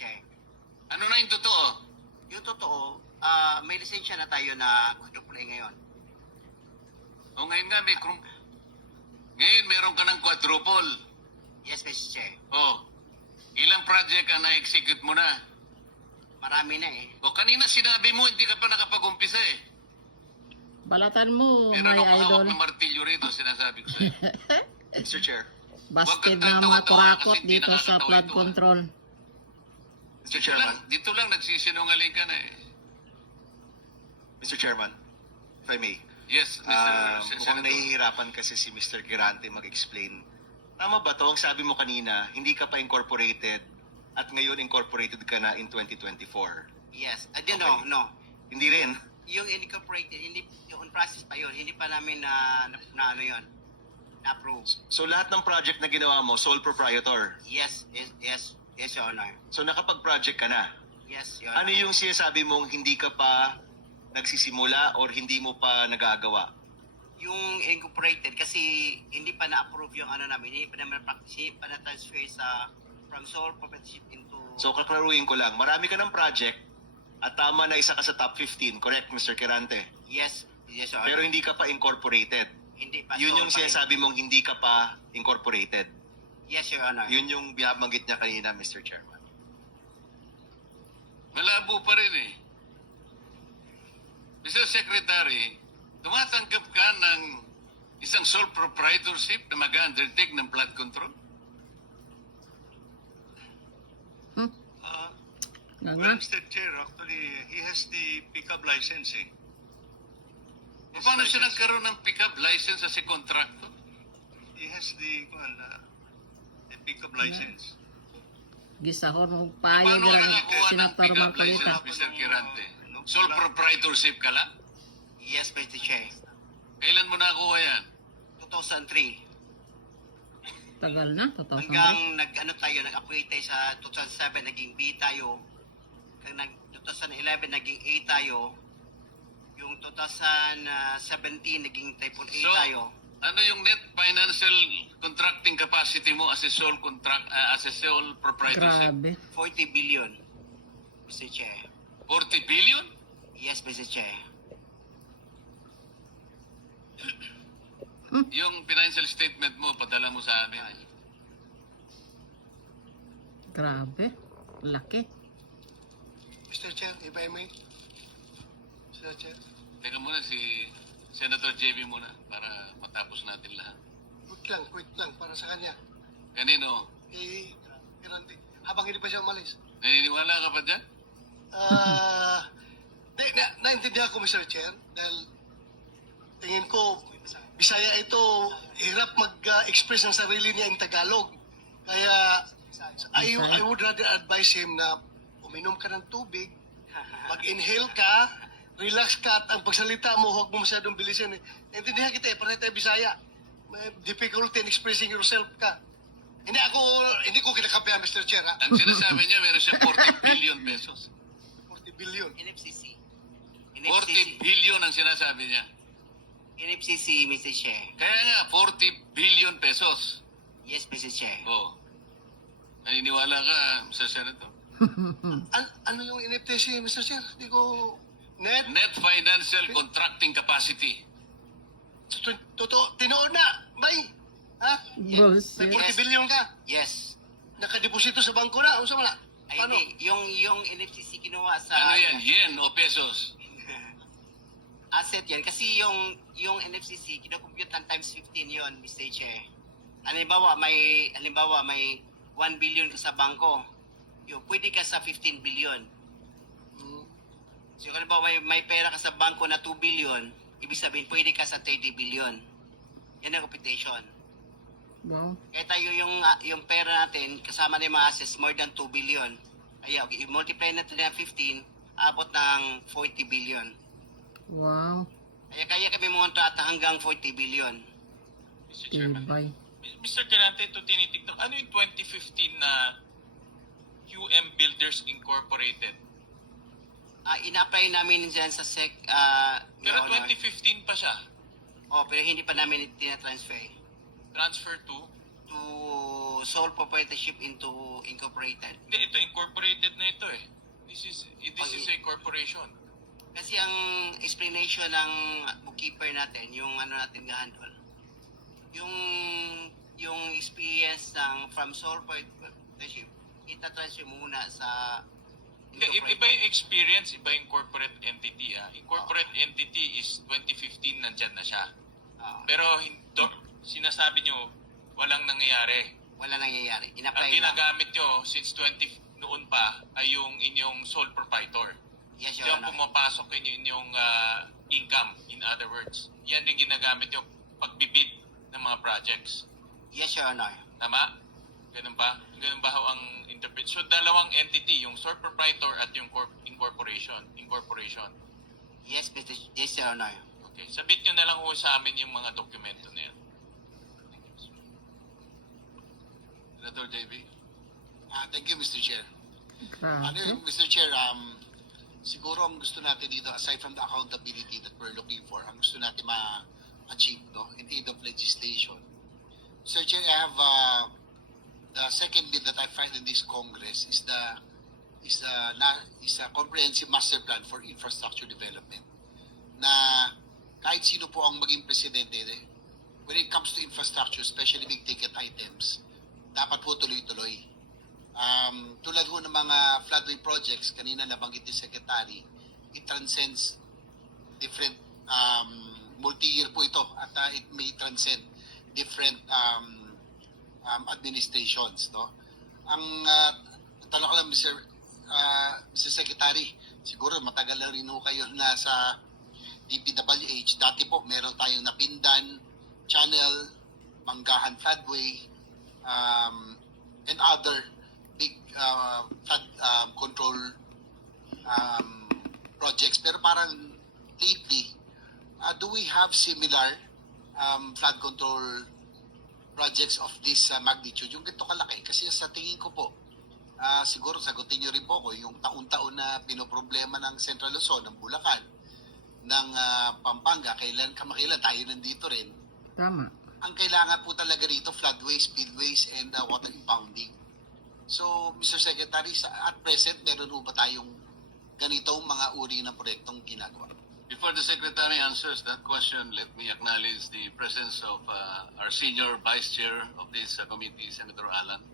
Che. Ano na yung totoo? Yung totoo, may lisensya na tayo na quadruple A ngayon. O ngayon nga, ngayon meron ka ng quadruple. Yes, Mr. Che. O, ilang project ang na-execute mo na? Marami na eh. O kanina sinabi mo, hindi ka pa nakapag-umpisa eh. Balatan mo, Meron my akong hawak idol. ng martilyo rito, sinasabi ko sa'yo. Mr. Chair. Basted Huwag kang na mga tatawa-tawa kurakot kasi hindi dito sa nakakatawa flood ito, control. Mr. Chairman. Dito lang nagsisinungaling ka na eh. Mr. Chairman, if I may. Yes, Mr. Mukhang Senator. nahihirapan kasi si Mr. Girante mag-explain. Tama ba to? Ang sabi mo kanina, hindi ka pa incorporated at ngayon incorporated ka na in 2024. Yes. Okay. No. Hindi rin. Yung incorporated, hindi, yung on process pa yun. Hindi pa namin na ano yun. Na-approve. So lahat ng project na ginawa mo, sole proprietor. Yes, Your Honor. So nakapag-project ka na. Yes, Your Honor. Ano yung sinasabi mong hindi ka pa nagsisimula or hindi mo pa nagagawa? Yung incorporated, kasi hindi pa na-approve yung ano namin. Hindi pa naman practice, hindi pa na-transfer from sole proprietorship into... So kaklaruhin ko lang, marami ka ng project at tama na isa ka sa top 15, correct Mr. Girante? Yes, Your Honor. Pero hindi ka pa incorporated. hindi pa. Yun sole yung pa rin. sinasabi mong hindi ka pa incorporated. Yes, Your Honor. Yun yung binabanggit niya kanina, Mr. Chairman. Malabo pa rin eh. Mr. Secretary, tumatanggap ka ng isang sole proprietorship na mag-undertake ng flood control? Nga nga. Well, Mr. Chair, actually, he has the pickup license. Paano siya nagkaroon ng pickup license as a contractor? He has the pickup license. Gisahon mo payo Paano ka dyan nakakuha ng Senator pickup Marcolita. license, Mr. Kirante? Sole proprietorship ka lang? Yes, Mr. Chair. Kailan mo nakuha yan? 2003. Tagal na, 2003. Hanggang nag-upgrade tayo sa 2007, naging B tayo. Hanggang 2011, naging A tayo. Yung 2017, naging Typhoon A So, tayo. ano yung net financial contracting capacity mo as a sole proprietorship? Grabe. 40 billion, Mr. Chair. 40 billion? Yes, Mr. Chair. Yung financial statement mo, padala mo sa amin. Grabe. Laki. Mr. Chair, if I may. Mr. Chair. Teka muna, si Senator JB muna para matapos natin lahat. Quick lang, para sa kanya. Kanino? Girante, habang hindi pa siya umalis. Naniniwala ka pa dyan? Naintindihan ko, Mr. Chair, dahil tingin ko, Bisaya ito, hirap mag-express ng sarili niya in Tagalog. Kaya, I would rather advise him na uminom ka ng tubig, mag-inhale ka, relax ka, at ang pagsalita mo, huwag mo masyadong bilisin. Naintindihan kita pareho tayo Bisaya. May difficulty in expressing yourself ka. Hindi ko kinakampihan, Mr. Chair, ha? Ang sinasabi niya, meron siya 40 billion pesos. 40 billion. NFCC. 40 billion ang sinasabi niya. NFCC, Mr. Chair. Kaya nga, 40 billion pesos. Yes, Mr. Chair. Oh. Naniniwala ka, Mr. Senator? Ano yung NFTC, Mr. Chair? Hindi ko... Net financial contracting capacity. Totoo, tinoon na, bay. Ha? May Bullshit. 40 billion ka. Yes. Nakadeposito sa bangko na. Unsa man na? Ay, Paano? hindi. Yung NFCC kinuha sa... Ano yan? Yen o pesos? Asset yan. Kasi yung NFCC, kinocompute ng times 15 yon, Mr. Chair. Halimbawa, may 1 billion ka sa bangko. Pwede ka sa 15 billion. So, halimbawa, may pera ka sa bangko na 2 billion, ibig sabihin, pwede ka sa 30 billion. Yan ang computation. Wow. Kaya tayo yung pera natin, kasama na yung mga assets, more than 2 billion. Ay, okay, i-multiply natin ng 15, abot ng 40 billion. Wow. Kaya kami monta at hanggang 40 billion. Mr. Chairman. Tibay. Mr. Girante, ito tinitignan. Ano yung 2015 na QM Builders Incorporated? Ina-apply namin dyan sa SEC. Pero Your Honor. 2015 pa siya. Pero hindi pa namin tina-transfer Transfer to? to sole proprietorship into incorporated. Hindi, ito incorporated na ito eh. This is a corporation. Kasi ang explanation ng bookkeeper natin, yung ano natin ga-handle, yung experience ng from sole proprietorship, itatransfer muna sa Hindi, iba yung experience, iba yung corporate entity. Yung corporate entity is 2015 nandyan na siya. Ah, Pero sinasabi nyo, walang nangyayari. wala nangyayari. Ang In-apply lang. ginagamit nyo since 20 noon pa ay yung inyong sole proprietor. Yes, Your Yung Honor. pumapasok inyong income, in other words. Yan din ginagamit nyo pagbibid ng mga projects. Yes, Your Honor. Tama? Ganun ba? Ganun ba ho ang interpret? So, dalawang entity, yung sole proprietor at yung incorporation. Yes, yes, Your Honor. Okay. Sabit nyo na lang ho sa amin yung mga dokumento na yan. Senator JB. Thank you, Mr. Chair. Grabe. Mr. Chair, siguro ang gusto natin dito, aside from the accountability that we're looking for, ang gusto natin ma-achieve in aid of legislation. Mr. Chair, I have the second bill that I filed in this Congress is a comprehensive master plan for infrastructure development. Na kahit sino po ang maging presidente, when it comes to infrastructure, especially big ticket items, dapat po tuloy-tuloy. Tulad ho ng mga floodway projects, kanina nabanggit ni Secretary, it transcends different, multi-year po ito at it may transcend different administrations. No? Ang tanong ko lang, Mr. Secretary, siguro matagal na rin ho kayo nasa DPWH. Dati po meron tayong Napindan, Channel, Manggahan Floodway, and other big flood control projects. Pero parang lately, do we have similar flood control projects of this magnitude? Yung ganito kalaki. Kasi sa tingin ko po, siguro sagutin nyo rin po ko, yung taon-taon na pinoproblema ng Central Luzon, ng Bulacan, ng Pampanga, kailan kamakailan tayo nandito rin. Tama. Ang kailangan po talaga rito, floodways, spillways, and water impounding. So, Mr. Secretary, at present, meron po ba tayong ganitong mga uri ng proyektong ginagawa? Before the Secretary answers that question, let me acknowledge the presence of our senior Vice Chair of this committee, Senator Alan.